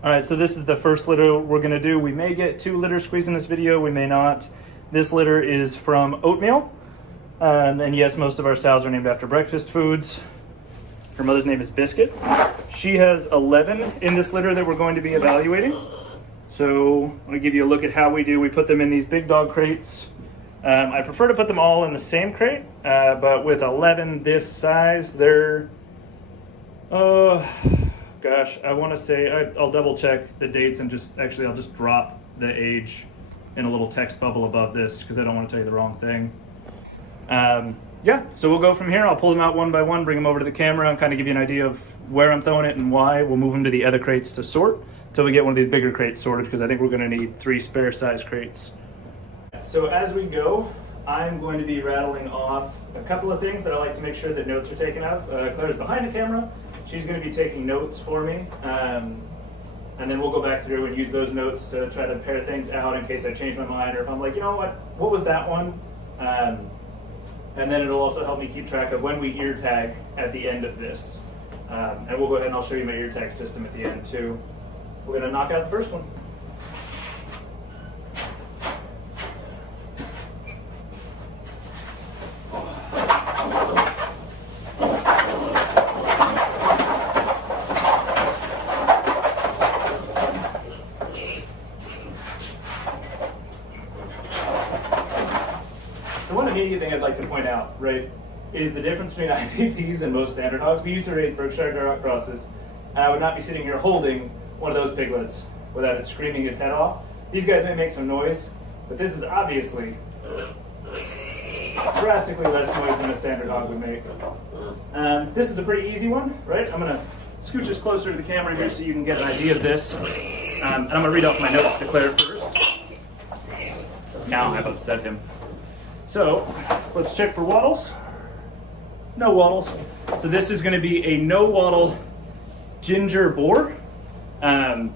All right, so this is the first litter we're gonna do. We may get 2 litters squeezed in this video, we may not. This litter is from oatmeal. And yes, most of our sows are named after breakfast foods. Her mother's name is Biscuit. She has 11 in this litter that we're going to be evaluating. So I'm gonna give you a look at how we do. We put them in these big dog crates. I prefer to put them all in the same crate, but with 11 this size, they're, gosh, I wanna say, I'll double check the dates and I'll just drop the age in a little text bubble above this because I don't wanna tell you the wrong thing. Yeah, so we'll go from here. I'll pull them out one by one, bring them over to the camera, and kind of give you an idea of where I'm throwing it and why. We'll move them to the other crates to sort until we get one of these bigger crates sorted, because I think we're going to need 3 spare size crates. So as we go, I'm going to be rattling off a couple of things that I like to make sure that notes are taken of. Claire's behind the camera. She's going to be taking notes for me. And then we'll go back through and use those notes to try to pair things out in case I change my mind, or if I'm like, you know what was that one? And then it'll also help me keep track of when we ear tag at the end of this. And we'll go ahead and I'll show you my ear tag system at the end too. We're gonna knock out the first one. So one immediate thing I'd like to point out, right, is the difference between IPPs and most standard hogs. We used to raise Berkshire Dark crosses, and I would not be sitting here holding one of those piglets without it screaming its head off. These guys may make some noise, but this is obviously drastically less noise than a standard hog would make. This is a pretty easy one, right? I'm gonna scooch this closer to the camera here so you can get an idea of this. And I'm gonna read off my notes to Claire first. Now I've upset him. So let's check for wattles. No wattles. So this is going to be a no wattle ginger boar. And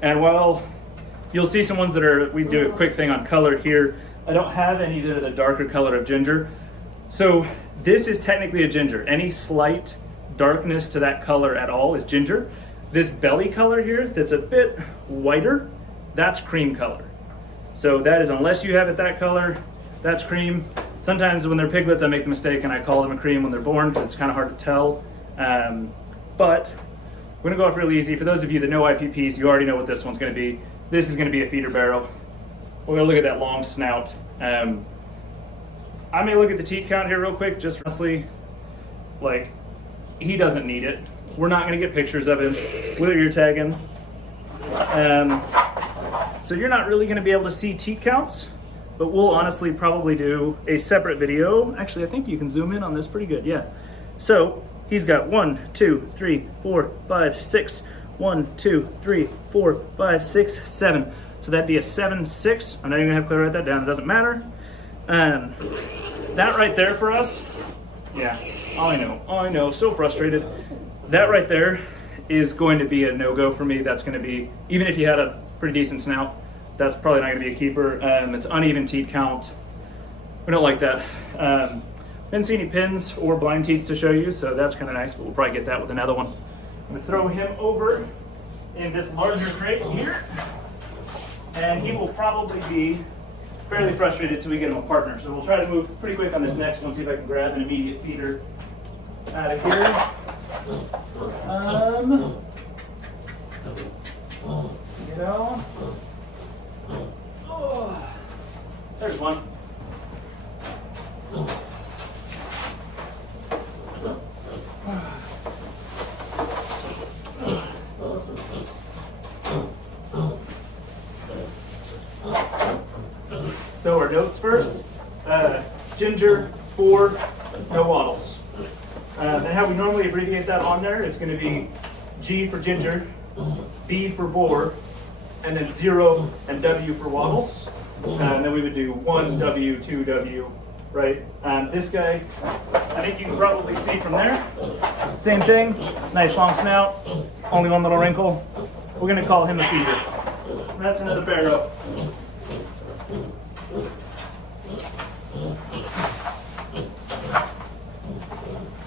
while you'll see some ones that are, we do a quick thing on color here. I don't have any that are the darker color of ginger. So this is technically a ginger. Any slight darkness to that color at all is ginger. This belly color here that's a bit whiter, that's cream color. So that is, unless you have it that color, that's cream. Sometimes when they're piglets, I make the mistake and I call them a cream when they're born because it's kind of hard to tell. But we're gonna go off real easy. For those of you that know IPPs, you already know what this one's gonna be. This is gonna be a feeder barrow. We're gonna look at that long snout. I may look at the teat count here real quick, just honestly, like, he doesn't need it. We're not gonna get pictures of him with ear tagging. So you're not really gonna be able to see teat counts, but we'll honestly probably do a separate video. Actually, I think you can zoom in on this pretty good, yeah. So he's got 1, 2, 3, 4, 5, 6. 1, 2, 3, 4, 5, 6, 7. So that'd be a 7, 6. I'm not even gonna have Claire write that down, it doesn't matter. That right there for us, yeah, I know, so frustrated. That right there is going to be a no-go for me. That's gonna be, even if you had a pretty decent snout, that's probably not gonna be a keeper. It's uneven teat count. We don't like that. Didn't see any pins or blind teats to show you, so that's kind of nice, but we'll probably get that with another one. I'm gonna throw him over in this larger crate here, and he will probably be fairly frustrated till we get him a partner. So we'll try to move pretty quick on this next one, see if I can grab an immediate feeder out of here. You know, oh, there's one. So our notes first, ginger, 4, no wattles. And how we normally abbreviate that on there is going to be G for ginger, B for boar, and then 0 and W for wattles. And then we would do 1 W, 2 W, right? This guy, I think you can probably see from there. Same thing, nice long snout, only one little wrinkle. We're going to call him a feeder. That's another barrow.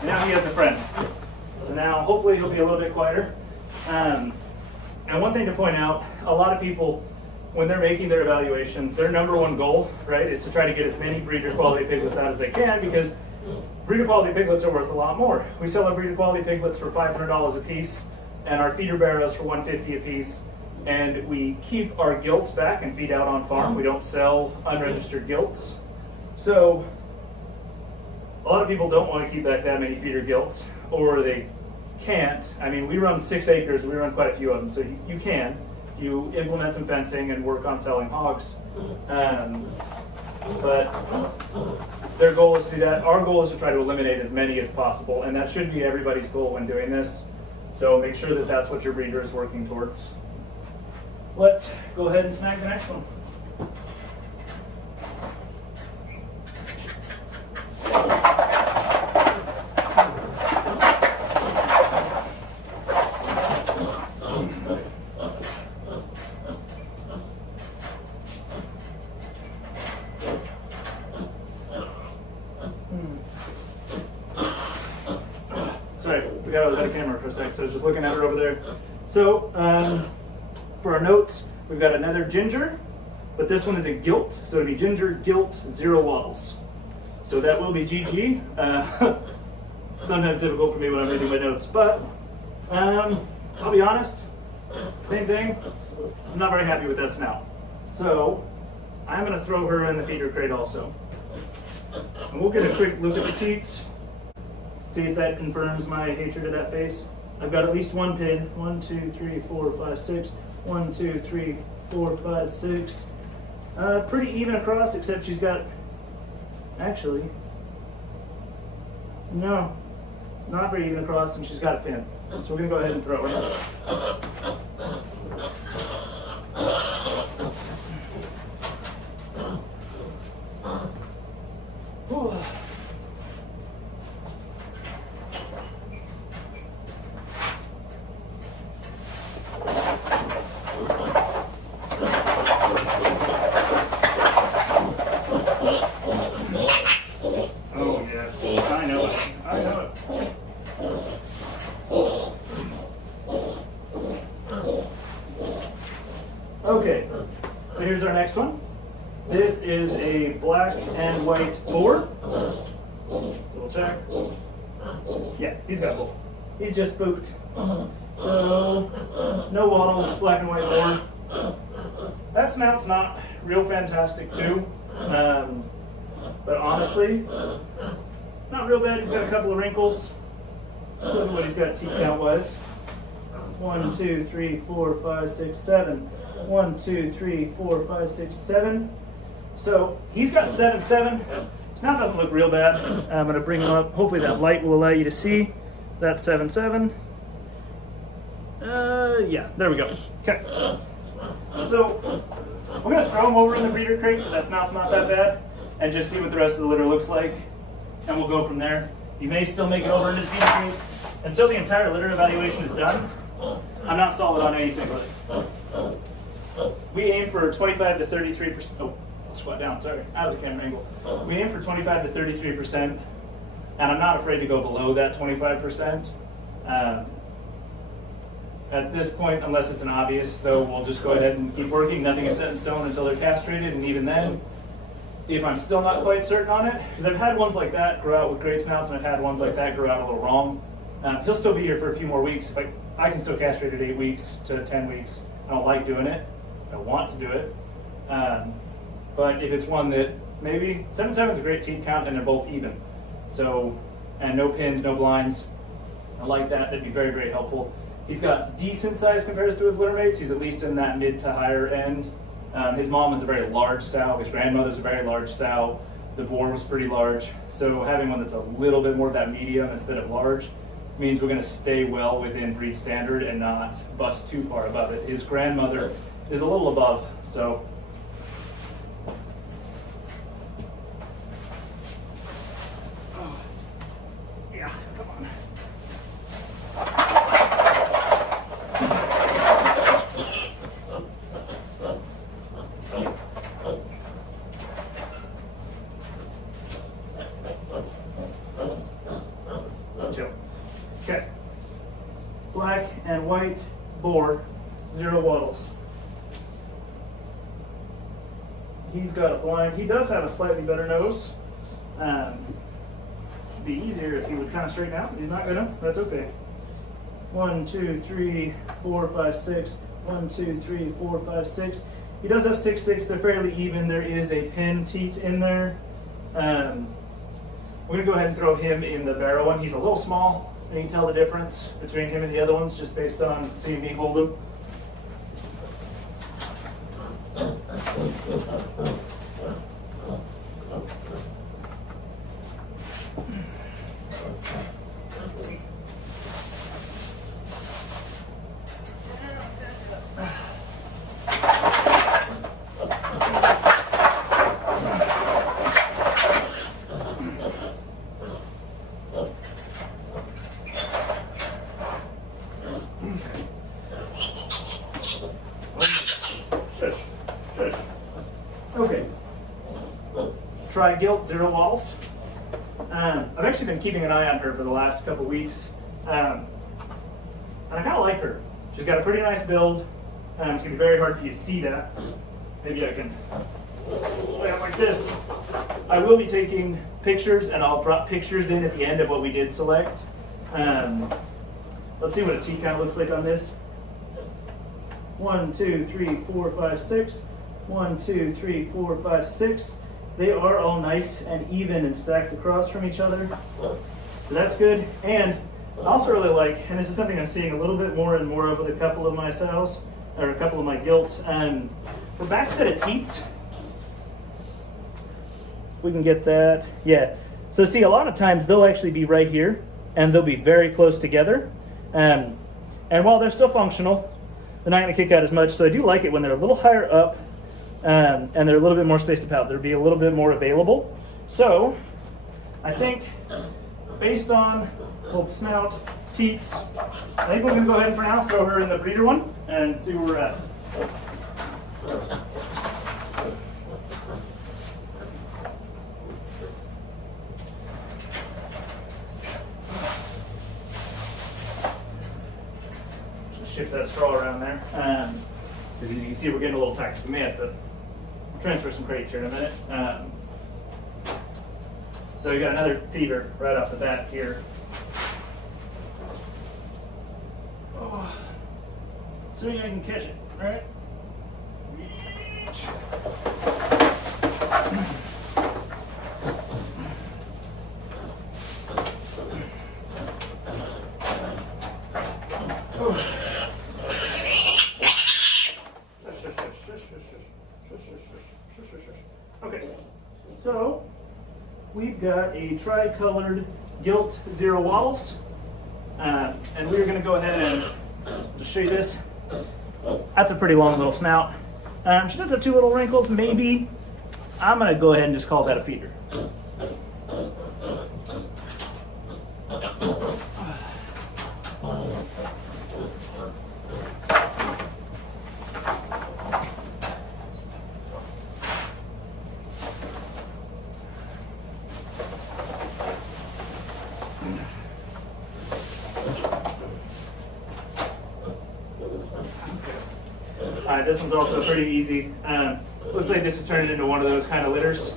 Now he has a friend. So now hopefully he'll be a little bit quieter. And one thing to point out, a lot of people, when they're making their evaluations, their number one goal, right, is to try to get as many breeder quality piglets out as they can, because breeder quality piglets are worth a lot more. We sell our breeder quality piglets for $500 a piece, and our feeder barrows for $150 a piece. And we keep our gilts back and feed out on farm. We don't sell unregistered gilts. So a lot of people don't want to keep back that many feeder gilts, or they can't. I mean, we run 6 acres, we run quite a few of them, so you can. You implement some fencing and work on selling hogs. But their goal is to do that. Our goal is to try to eliminate as many as possible, and that should be everybody's goal when doing this. So make sure that that's what your breeder is working towards. Let's go ahead and snag the next one. Sorry, we got out of the camera for a sec, so I was just looking at her over there. So, for our notes, we've got another ginger, but this one is a gilt, so it'll be ginger, gilt, 0 wattles. So that will be GG. Sometimes difficult for me when I'm reading my notes, but I'll be honest, same thing. I'm not very happy with that snout. So I'm going to throw her in the feeder crate also. And we'll get a quick look at the teats, see if that confirms my hatred of that face. I've got at least one pin. 1, 2, 3, 4, 5, 6. 1, 2, 3, 4, 5, 6. Pretty even across, except she's got, actually, no, not very even across, and she's got a pin. So we're gonna go ahead and throw her. Whew. Okay, so here's our next one. This is a black and white boar. Double check. Yeah, he's got both. He's just spooked. So, no wattles, black and white boar. That snout's not real fantastic too. But honestly, not real bad. He's got a couple of wrinkles. Look at what he's got teeth count wise. 1, 2, 3, 4, 5, 6, 7. 1, 2, 3, 4, 5, 6, 7. So he's got 7, 7. Snout doesn't look real bad. I'm going to bring him up. Hopefully that light will allow you to see that 7, 7. Yeah, there we go. Okay. So we're going to throw him over in the breeder crate because that snout's not that bad, and just see what the rest of the litter looks like, and we'll go from there. You may still make it over in his feeder crate. Until the entire litter evaluation is done, I'm not solid on anything really. We aim for 25 to 33%. Oh, I'll squat down, sorry, out of the camera angle. We aim for 25 to 33%, and I'm not afraid to go below that 25%. At this point, unless it's an obvious, though, we'll just go ahead and keep working. Nothing is set in stone until they're castrated, and even then, if I'm still not quite certain on it, because I've had ones like that grow out with great snouts, and I've had ones like that grow out a little wrong. He'll still be here for a few more weeks. If I can still castrate at 8 weeks to 10 weeks. I don't like doing it. I want to do it. But if it's one that maybe 7, 7 is a great teat count, and they're both even. So, and no pins, no blinds. I like that. That'd be very, very helpful. He's got decent size compared to his litter mates. He's at least in that mid to higher end. His mom was a very large sow. His grandmother's a very large sow. The boar was pretty large. So having one that's a little bit more of that medium instead of large means we're going to stay well within breed standard and not bust too far above it. His grandmother is a little above, so. Oh. Yeah, come on. Chill. Okay. Black and white boar, 0 wattles. He's got a blind. He does have a slightly better nose. It'd be easier if he would kind of straighten out, but he's not gonna. That's okay. 1, 2, 3, 4, 5, 6. 1, 2, 3, 4, 5, 6. He does have 6, 6. They're fairly even. There is a pin teat in there. We're gonna go ahead and throw him in the barrel one. He's a little small, and you can tell the difference between him and the other ones just based on seeing me hold him. Okay. Try Gilt, 0 wattles. I've actually been keeping an eye on her for the last couple weeks. And I kind of like her. She's got a pretty nice build. It's going to be very hard for you to see that. Maybe I can lay it like this. I will be taking pictures, and I'll drop pictures in at the end of what we did select. Let's see what a teat kind of looks like on this. 1, 2, 3, 4, 5, 6. 1, 2, 3, 4, 5, 6. They are all nice and even and stacked across from each other. So that's good. And I also really like, and this is something I'm seeing a little bit more and more of with a couple of my sows, or a couple of my gilts. For back set of teats, we can get that. Yeah. So see, a lot of times they'll actually be right here, and they'll be very close together. And while they're still functional, they're not going to kick out as much. So I do like it when they're a little higher up, and they're a little bit more spaced apart. They'll be a little bit more available. So I think based on both snout, teats, I think we're going to go ahead and for now throw her in the breeder one and see where we're at. Just shift that straw around there. Because you can see we're getting a little tight. We may have to transfer some crates here in a minute. So we got another feeder right off the bat here. Oh. Assuming I can catch it, right? Okay, so we've got a tri-colored Gilt 0 wattles, and we're going to go ahead and just show you this. That's a pretty long little snout. She does have 2 little wrinkles, maybe. I'm going to go ahead and just call that a feeder. This one's also pretty easy. Looks like this is turning into one of those kind of litters.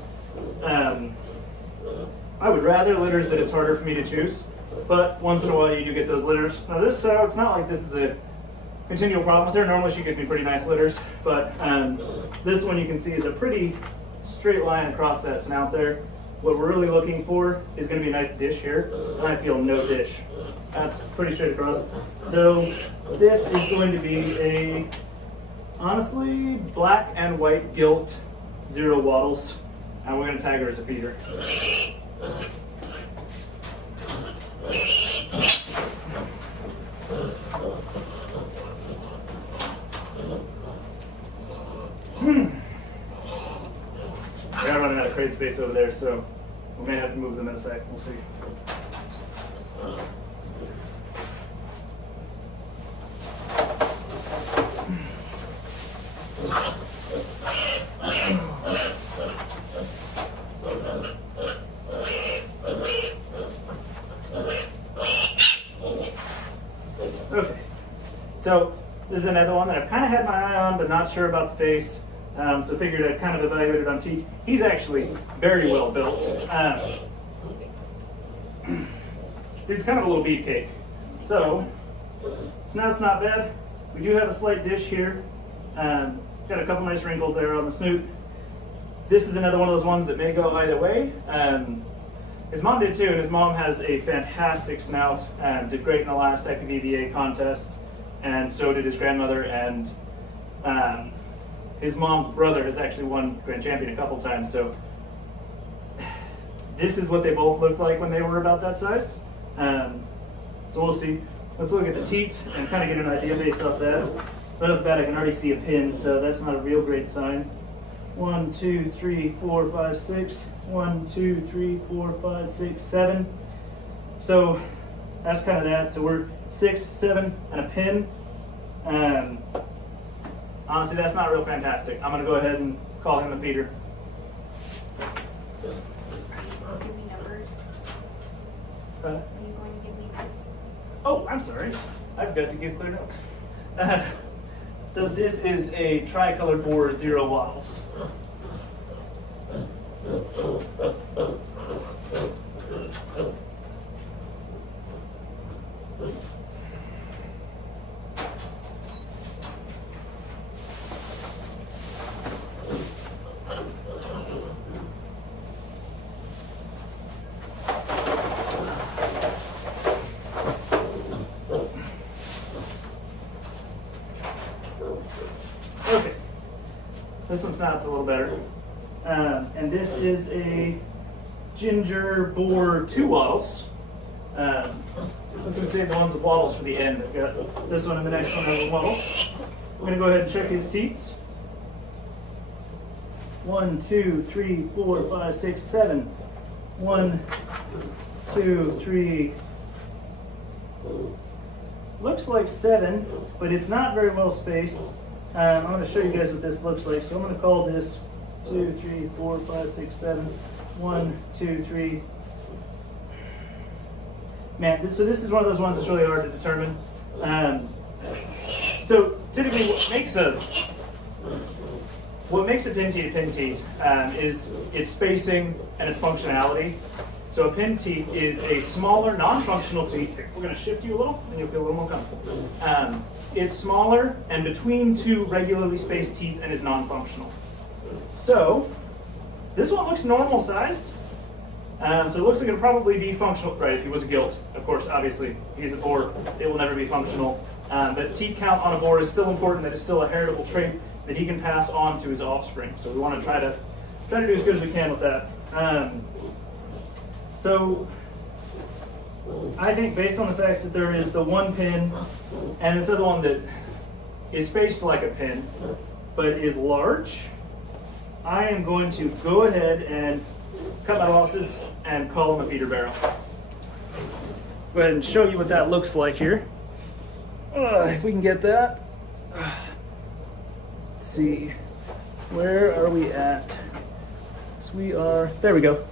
I would rather litters that it's harder for me to choose, but once in a while you do get those litters. Now this sow, it's not like this is a continual problem with her. Normally she gives me pretty nice litters, but this one you can see is a pretty straight line across that snout there. What we're really looking for is going to be a nice dish here, and I feel no dish. That's pretty straight across. So this is going to be a honestly black and white Gilt 0 wattles, and we're going to tag her as a feeder. We are running out of crate space over there, so we may have to move them in a sec. We'll see. Okay, so This is another one that I've kind of had my eye on, but not sure about the face. So figured I'd kind of evaluate it on teats. He's actually very well built. Dude's kind of a little beefcake. So snout's not bad. We do have a slight dish here. Got a couple nice wrinkles there on the snoot. This is another one of those ones that may go either way. His mom did too, and his mom has a fantastic snout. Did great in the last IPP contest, and so did his grandmother. And his mom's brother has actually won grand champion a couple times. So this is what they both looked like when they were about that size. So we'll see. Let's look at the teats and kind of get an idea based off that. Right off the bat, I can already see a pin, so that's not a real great sign. 1, 2, 3, 4, 5, 6. 1, 2, 3, 4, 5, 6, 7. So that's kind of that. So we're 6, 7, and a pin. Honestly, that's not real fantastic. I'm going to go ahead and call him a feeder. Give me numbers. Are you going to give me numbers? Oh, I'm sorry. I've got to give clear notes. So this is a tricolored boar, 0 wattles. Okay, this one's snout's a little better. And this is a ginger boar 2 wattles. I'm just going to save the ones with wattles for the end. I've got this one and the next one has a wattle. We're going to go ahead and check his teats. 1, 2, 3, 4, 5, 6, 7. 1, 2, 3. Looks like 7, but it's not very well spaced. I'm going to show you guys what this looks like. So I'm going to call this 2, 3, 4, 5, 6, 7. 1, 2, 3. Man, so this is one of those ones that's really hard to determine. So typically, what makes a pin teat is its spacing and its functionality. So a pin teat is a smaller, non-functional teat. We're going to shift you a little, and you'll feel a little more comfortable. It's smaller and between 2 regularly spaced teats and is non-functional. So this one looks normal sized. So it looks like it'll probably be functional, right, if he was a gilt. Of course, obviously, he's a boar, it will never be functional. But teat count on a boar is still important, that it's still a heritable trait that he can pass on to his offspring. So we want to try to do as good as we can with that. So I think based on the fact that there is the one pin and this other one that is spaced like a pin, but is large, I am going to go ahead and cut my losses and call him a feeder barrel. Go ahead and show you what that looks like here. If we can get that. Let's see. Where are we at? So we are, there we go.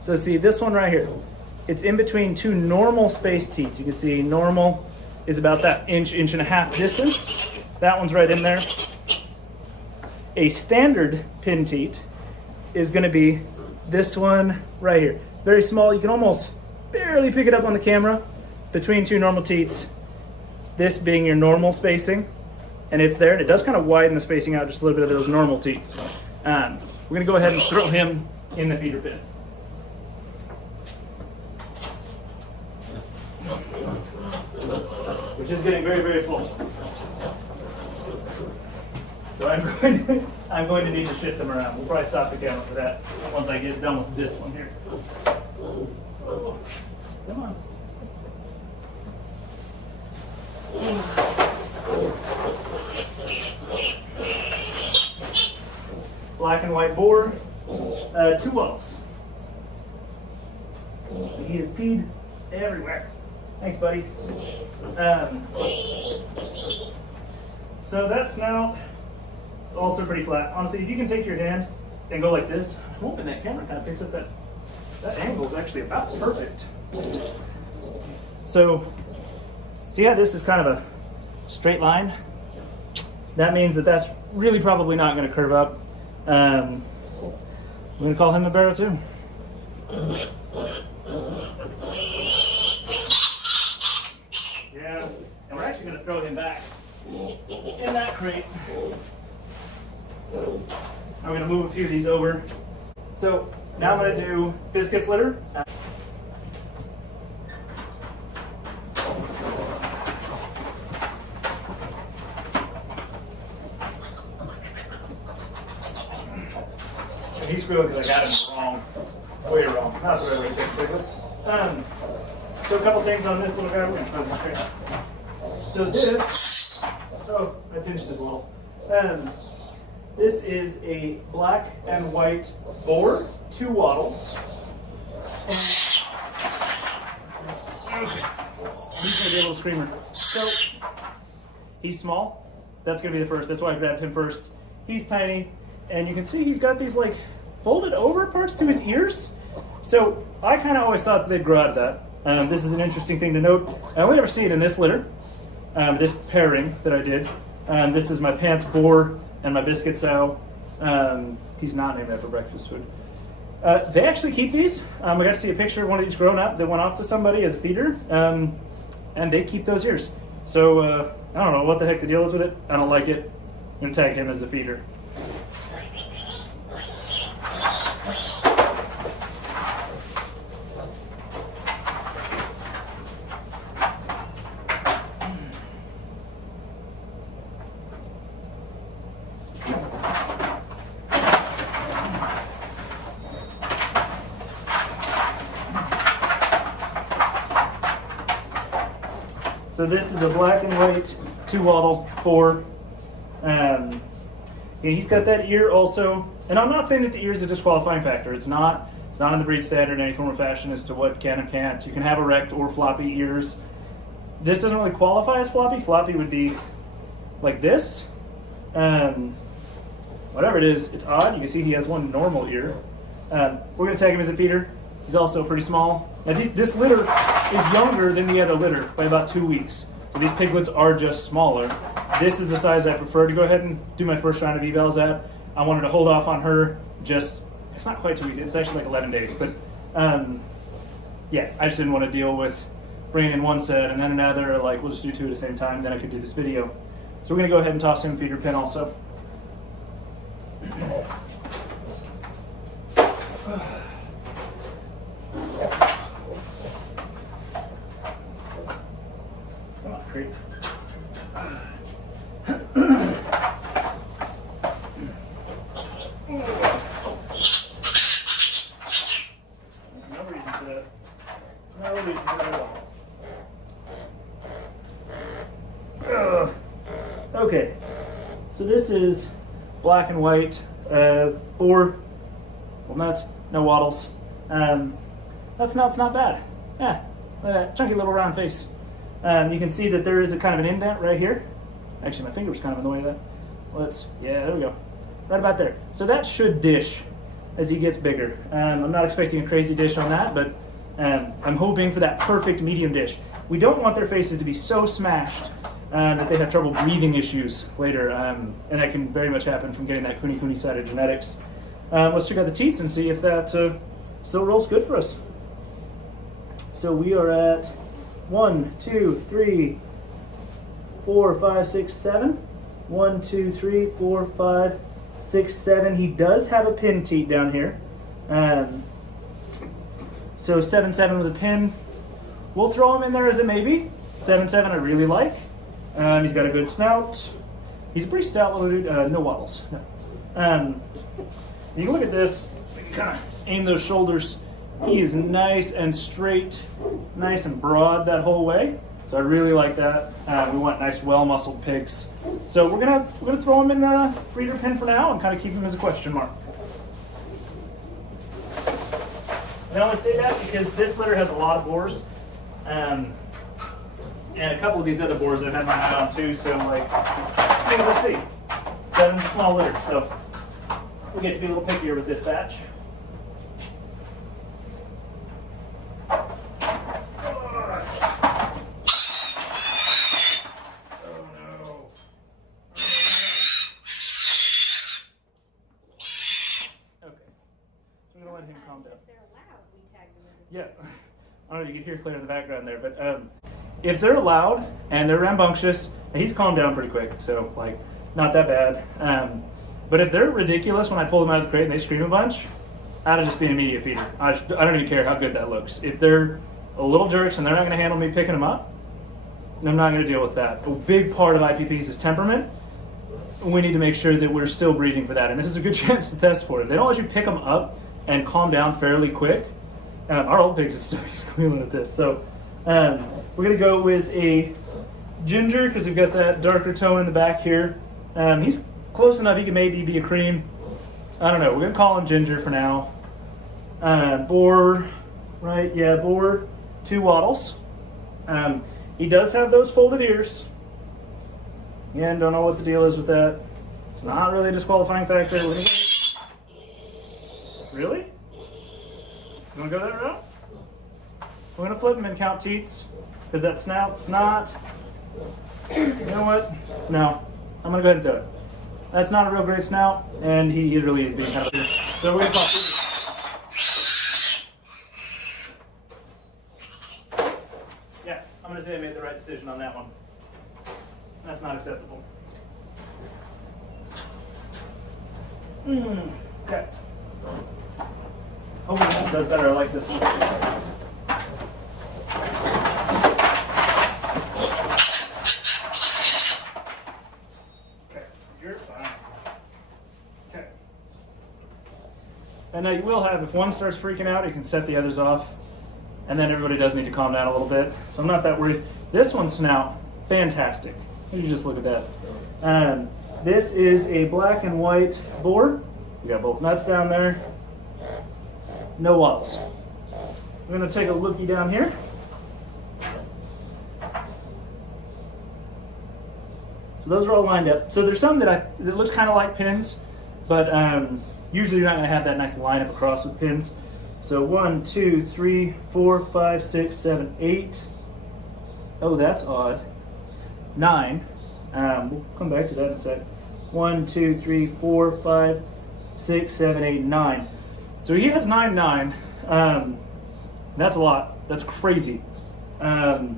So see this one right here. It's in between 2 normal spaced teats. You can see normal is about that inch and a half distance. That one's right in there. A standard pin teat is going to be this one right here. Very small. You can almost barely pick it up on the camera between 2 normal teats. This being your normal spacing, and it's there. And it does kind of widen the spacing out just a little bit of those normal teats. We're going to go ahead and throw him in the feeder pin. Which is getting very, very full. So I'm going to need to shift them around. We'll probably stop the camera for that once I get done with this one here. Come on. Black and white boar, 2 wattles. He is peed everywhere. Thanks, buddy. So that snout, it's also pretty flat. Honestly, if you can take your hand and go like this, I'm hoping that camera kind of picks up that angle is actually about perfect. So yeah, this is kind of a straight line. that means that that's really probably not going to curve up. We're going to call him a barrow too. Yeah, and we're actually going to throw him back in that crate. I'm going to move a few of these over. So now I'm going to do Biscuit's litter. He's screwing because I got him wrong. Way wrong. Not the right way to take Piglet. So a couple things on this little guy. We're going to throw this straight. So this, oh, I pinched his wall. This is a black and white boar, 2 wattles. And, okay. He's going to be a little screamer. So he's small. That's going to be the first. That's why I grabbed him first. He's tiny. And you can see he's got these like folded over parts to his ears. So I kind of always thought that they'd grow out of that. This is an interesting thing to note. I only ever see it in this litter, this pairing that I did. This is my pants boar and my biscuit sow. He's not named after breakfast food. They actually keep these. I got to see a picture of one of these grown up that went off to somebody as a feeder, and they keep those ears. So I don't know what the heck the deal is with it. I don't like it. I'm going to tag him as a feeder. So this is a black and white 2 wattle boar. And he's got that ear also. And I'm not saying that the ear is a disqualifying factor. It's not in the breed standard in any form or fashion as to what can and can't. You can have erect or floppy ears. This doesn't really qualify as floppy. Floppy would be like this. Whatever it is, it's odd. You can see he has one normal ear. We're going to tag him as a feeder. He's also pretty small. Now this litter is younger than the other litter by about 2 weeks. So these piglets are just smaller. This is the size I prefer to go ahead and do my first round of evals at. I wanted to hold off on her just, it's not quite 2 weeks, it's actually like 11 days. But yeah, I just didn't want to deal with bringing in one set and then another, like we'll just do 2 at the same time, then I could do this video. So we're gonna go ahead and toss him a feeder pin also. Come on, crate. No reason for that. No reason for that at all. Okay, so this is black and white boar. Well, nuts, no wattles. That's not bad. Yeah, look at that chunky little round face. You can see that there is a kind of an indent right here. Actually, my finger's kind of in the way of that. Yeah, there we go. Right about there. So that should dish as he gets bigger. I'm not expecting a crazy dish on that, but I'm hoping for that perfect medium dish. We don't want their faces to be so smashed that they have trouble breathing issues later, and that can very much happen from getting that Kuni side of genetics. Let's check out the teats and see if that still rolls good for us. So we are at 1, 2, 3, 4, 5, 6, 7. 1, 2, 3, 4, 5, 6, 7. He does have a pin teat down here. So 7, 7 with a pin. We'll throw him in there as a maybe. 7, 7 I really like. He's got a good snout. He's a pretty stout little dude. No waddles. No. You can look at this. We can kind of aim those shoulders. He is nice and straight, nice and broad that whole way. So I really like that. We want nice, well-muscled pigs. So we're gonna throw him in the breeder pen for now and kind of keep him as a question mark. I only say that because this litter has a lot of boars. And a couple of these other boars I've had my eye on too, so like, let's see. 7 small litter, so we'll get to be a little pickier with this batch. Oh no. Yeah, I don't know if you can hear clear in the background there, but if they're loud and they're rambunctious, and he's calmed down pretty quick, so like not that bad. But if they're ridiculous when I pull them out of the crate and they scream a bunch, that'll just be an immediate feeder. I don't even care how good that looks. If they're a little jerks and they're not going to handle me picking them up, I'm not going to deal with that. A big part of IPPs is temperament. We need to make sure that we're still breeding for that, and this is a good chance to test for it. If they don't let you pick them up and calm down fairly quick, our old pigs would still be squealing at this. So we're going to go with a ginger because we've got that darker tone in the back here. He's close enough, he can maybe be a cream. I don't know, we're going to call him ginger for now. Boar, right? Yeah, boar, 2 wattles. He does have those folded ears. Again, don't know what the deal is with that. It's not really a disqualifying factor. Really? You want to go that route? We're going to flip him and count teats because that snout's not. You know what? No. I'm going to go ahead and throw it. That's not a real great snout, and he really is being kind of weird. So we're going to call Yeah, I'm going to say I made the right decision on that one. That's not acceptable. Okay. Hopefully this one does better. I like this. Okay, you're fine. Okay. And now you will have, if one starts freaking out, you can set the others off. And then everybody does need to calm down a little bit. So I'm not that worried. This one's snout, fantastic. You just look at that. This is a black and white boar. We got both nuts down there. No wattles. We're going to take a lookie down here. So those are all lined up. So there's some that look kind of like pins, but usually you're not going to have that nice lineup across with pins. So 1, 2, 3, 4, 5, 6, 7, 8. Oh, that's odd. 9. We'll come back to that in a sec. 1, 2, 3, 4, 5, 6, 7, 8, 9. So he has 9. That's a lot. That's crazy. But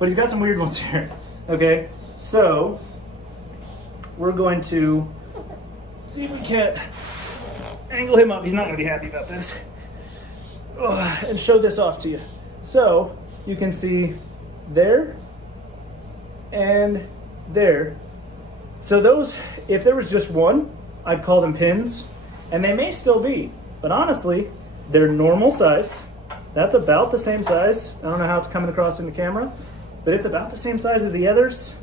he's got some weird ones here. Okay, so we're going to see if we can't angle him up. He's not going to be happy about this. And show this off to you. So you can see there and there. So those, if there was just one, I'd call them pins, and they may still be, but honestly, they're normal sized. That's about the same size. I don't know how it's coming across in the camera, but it's about the same size as the others.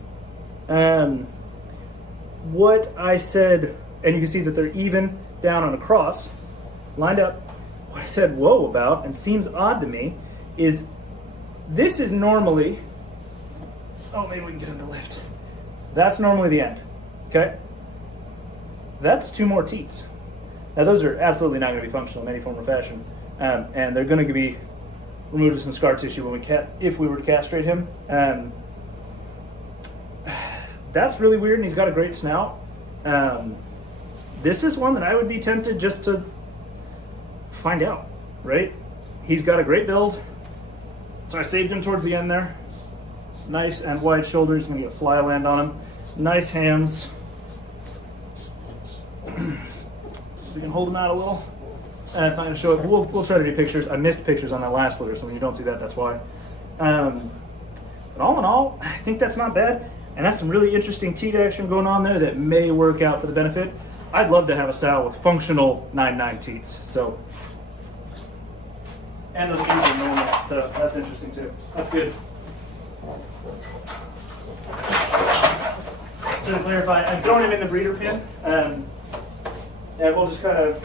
What I said, and you can see that they're even down on a cross, lined up. What I said whoa about, and seems odd to me, is this is normally, oh, maybe we can get him to lift. That's normally the end, okay? That's 2 more teats. Now those are absolutely not going to be functional in any form or fashion, and they're going to be removed with some scar tissue when if we were to castrate him. That's really weird, and he's got a great snout. This is one that I would be tempted just to find out, right? He's got a great build, so I saved him towards the end there. Nice and wide shoulders, gonna get a fly land on him. Nice hams. We can hold him out a little. It's not gonna show it, but we'll try to do pictures. I missed pictures on that last litter, so when you don't see that, that's why. But all in all, I think that's not bad. And that's some really interesting teat action going on there that may work out for the benefit. I'd love to have a sow with functional 9 teats. So, and those ears are normal, so that's interesting too. That's good. So to clarify, I'm throwing him in the breeder pen, and we'll just kind of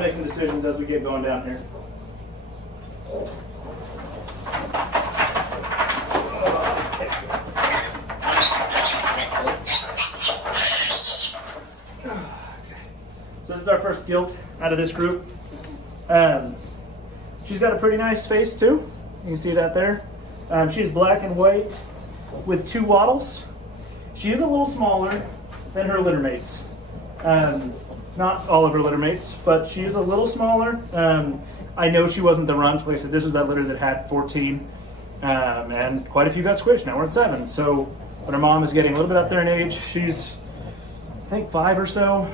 make some decisions as we get going down here. So this is our first gilt out of this group. She's got a pretty nice face too. You can see that there. She's black and white with 2 wattles. She is a little smaller than her litter mates. Not all of her litter mates, but she is a little smaller. I know she wasn't the runt. Like I said, this was that litter that had 14, and quite a few got squished. Now we're at 7. So, but her mom is getting a little bit up there in age. She's, I think, 5 or so.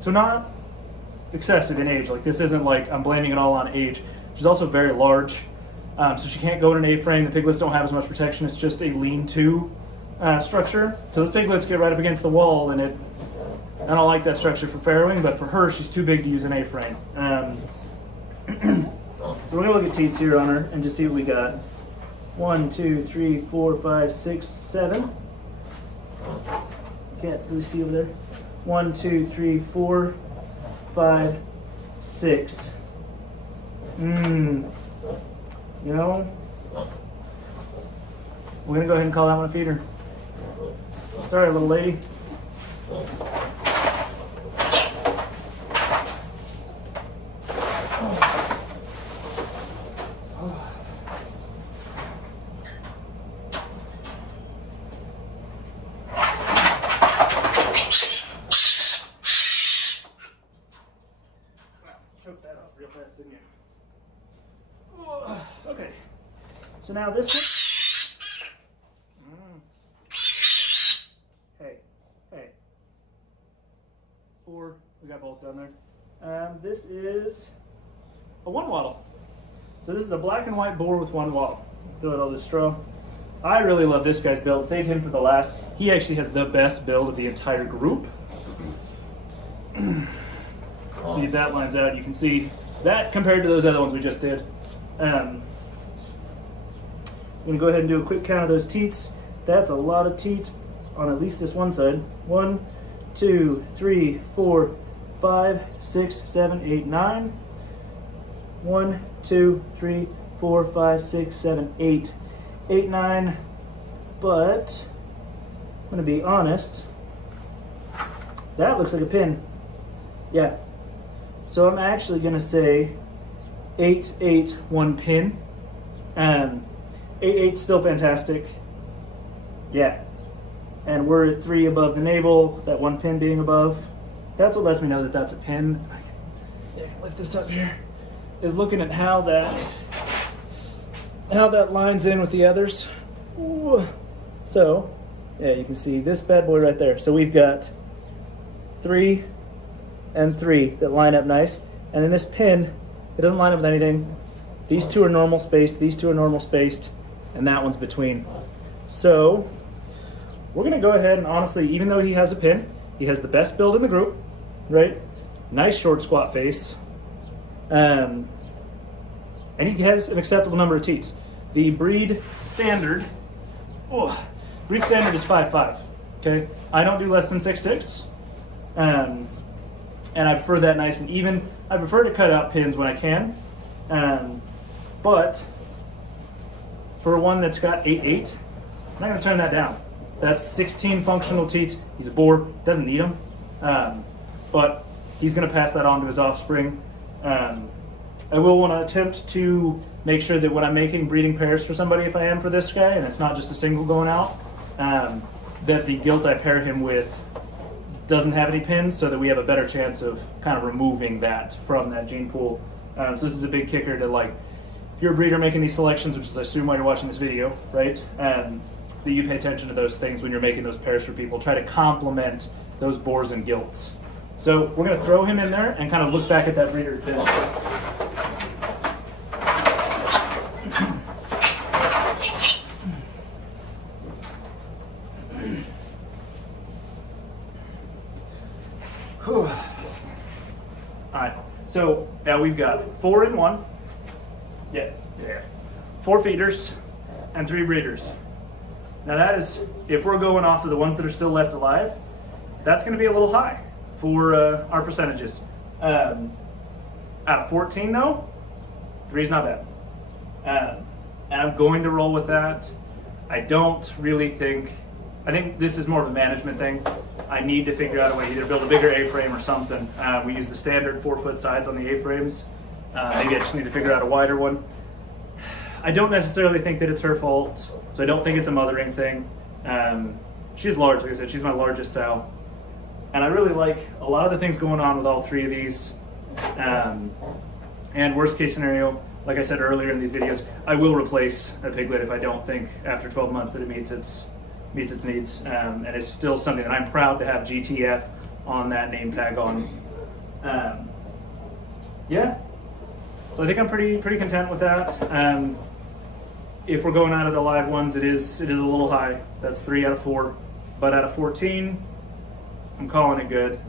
So not excessive in age. Like this isn't like I'm blaming it all on age. She's also very large, so she can't go in an A-frame. The piglets don't have as much protection. It's just a lean-to structure. So the piglets get right up against the wall, and I don't like that structure for farrowing, but for her, she's too big to use an A-frame. So we're gonna look at teats here on her and just see what we got. 1, 2, 3, 4, 5, 6, 7. Can't really see over there. 1, 2, 3, 4, 5, 6. You know, we're gonna go ahead and call that one a feeder. Sorry, little lady. Choked that up real fast, didn't you? Okay, so now this one. Hey. 4, we got both down there. This is a 1 wattle. So this is a black and white boar with 1 wattle. Throw out all this straw. I really love this guy's build. Save him for the last. He actually has the best build of the entire group. See if that lines out. You can see that compared to those other ones we just did. I'm going to go ahead and do a quick count of those teats. That's a lot of teats on at least this one side. 1, 2, 3, 4, 5, 6, 7, 8, 9. 1, 2, 3, 4, 5, 6, 7, 8. 8, 9. But I'm going to be honest. That looks like a pin. Yeah. So I'm actually going to say 8, 8, 1 pin. 8, 8 still fantastic. Yeah. And we're at 3 above the navel, that 1 pin being above. That's what lets me know that that's a pin. I can lift this up here. Is looking at how that lines in with the others. Ooh. So, yeah, you can see this bad boy right there. So we've got 3 and 3 that line up nice. And then this pin, it doesn't line up with anything. These 2 are normal spaced, these 2 are normal spaced, and that one's between. So we're gonna go ahead and honestly, even though he has a pin, he has the best build in the group, right? Nice short squat face. And he has an acceptable number of teats. The breed standard is 5'5", okay? I don't do less than 6'6". And I prefer that nice and even. I prefer to cut out pins when I can. But for one that's got 8'8", I'm not gonna turn that down. That's 16 functional teats. He's a boar, doesn't need them. But he's gonna pass that on to his offspring. I will want to attempt to make sure that when I'm making breeding pairs for somebody, if I am for this guy, and it's not just a single going out, that the gilt I pair him with doesn't have any pins, so that we have a better chance of kind of removing that from that gene pool. So this is a big kicker to, like, if you're a breeder making these selections, which is I assume why you're watching this video, right? That you pay attention to those things when you're making those pairs for people. Try to complement those boars and gilts. So we're going to throw him in there and kind of look back at that breeder pin. Alright, so now we've got 4 in 1. Yeah. 4 feeders and 3 breeders. Now that is, if we're going off of the ones that are still left alive, that's going to be a little high for our percentages. Out of 14 though, 3 is not bad. And I'm going to roll with that. I don't really think, I think this is more of a management thing. I need to figure out a way to either build a bigger A-frame or something. We use the standard 4-foot sides on the A-frames. Maybe I just need to figure out a wider one. I don't necessarily think that it's her fault, so I don't think it's a mothering thing. She's large, like I said, she's my largest sow. And I really like a lot of the things going on with all three of these. And worst case scenario, like I said earlier in these videos, I will replace a piglet if I don't think after 12 months that it meets its needs. And it's still something that I'm proud to have GTF on that name tag on. Yeah, so I think I'm pretty content with that. If we're going out of the live ones, it is a little high. That's 3 out of 4, but out of 14, I'm calling it good.